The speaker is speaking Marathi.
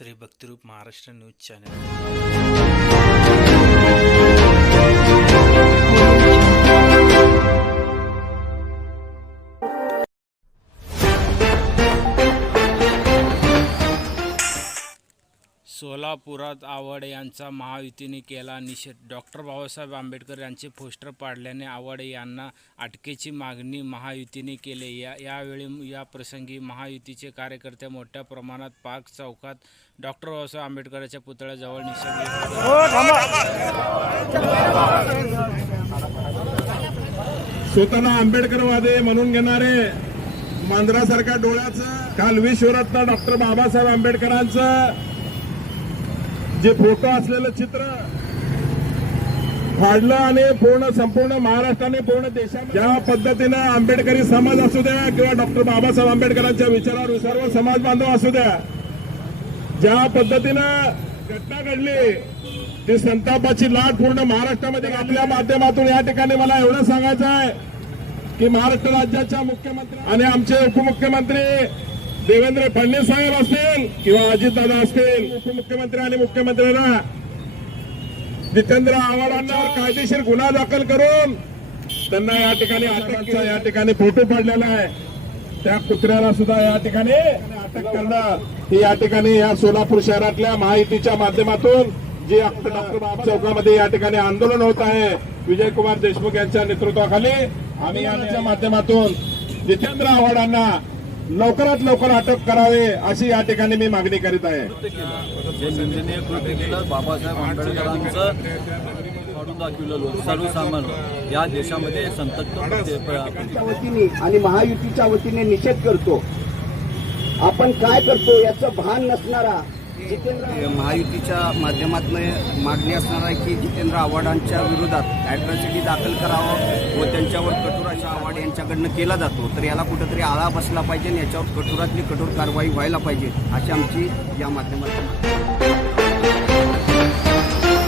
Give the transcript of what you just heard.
శ్రీ భక్తి రూప్ మహారాష్ట్ర న్యూస్ ఛానల్. सोलापुरात आवड यांचा महायुतीने केला निषेध. डॉक्टर बाबासाहेब आंबेडकर यांचे पोस्टर पाडल्याने आवड यांना अटकेची मागणी महायुतीने केली. या यावेळी या प्रसंगी महायुतीचे कार्यकर्ते मोठ्या प्रमाणात पाक चौकात डॉक्टर बाबासाहेब आंबेडकरांच्या पुतळ्याजवळ निषेध हो, स्वतःला आंबेडकरवादे म्हणून घेणारे मांजरासारख्या डोळ्याचं काल विश्वरत्न डॉक्टर बाबासाहेब आंबेडकरांचं जे फोटो असलेलं चित्र फाडलं आणि पूर्ण संपूर्ण महाराष्ट्राने पूर्ण देशात ज्या पद्धतीनं आंबेडकरी समाज असू द्या किंवा डॉक्टर बाबासाहेब आंबेडकरांच्या विचारावर सर्व समाज बांधव असू द्या ज्या पद्धतीनं घटना घडली ती संतापाची लाट पूर्ण महाराष्ट्रामध्ये आपल्या माध्यमातून या ठिकाणी मला एवढं सांगायचं आहे की महाराष्ट्र राज्याच्या मुख्यमंत्री आणि आमचे उपमुख्यमंत्री देवेंद्र फडणवीस साहेब असतील किंवा अजितदादा असतील. उपमुख्यमंत्री आणि मुख्यमंत्र्यांना जितेंद्र आव्हाडांना कायदेशीर गुन्हा दाखल करून त्यांना या ठिकाणी अटकचा या ठिकाणी फोटो पाडलेला आहे. त्या कुत्र्याला सुद्धा या ठिकाणी अटक करणार. ही या ठिकाणी या सोलापूर शहरातल्या महायुतीच्या माध्यमातून जे डॉक्टर बाबा चौकामध्ये या ठिकाणी आंदोलन होत आहे विजयकुमार देशमुख यांच्या नेतृत्वाखाली आम्ही याच्या माध्यमातून जितेंद्र आव्हाडांना लवकरात लवकर अटक करावे अशी या ठिकाणी मी मागणी करीत आहे. जे निंदनीय कृत्य केलं बाबासाहेब आंबेडकरांचं काढून दाखवलं सर्वसामान्य या देशामध्ये संतप्त प्रति- प्र- च्या वतीने आणि महायुतीच्या वतीने निषेध करतो. आपण काय करतो याचं भान नसणारा महायुतीच्या माध्यमातून मागणी असणार आहे की जितेंद्र आव्हाडांच्या विरोधात ॲट्रॉसिटी दाखल करावं व त्यांच्यावर कठोर अशा आव्हाड यांच्याकडनं केला जातो. तर याला कुठंतरी आळा बसला पाहिजे आणि याच्यावर कठोरातली कठोर कारवाई व्हायला पाहिजे अशी आमची या माध्यमातून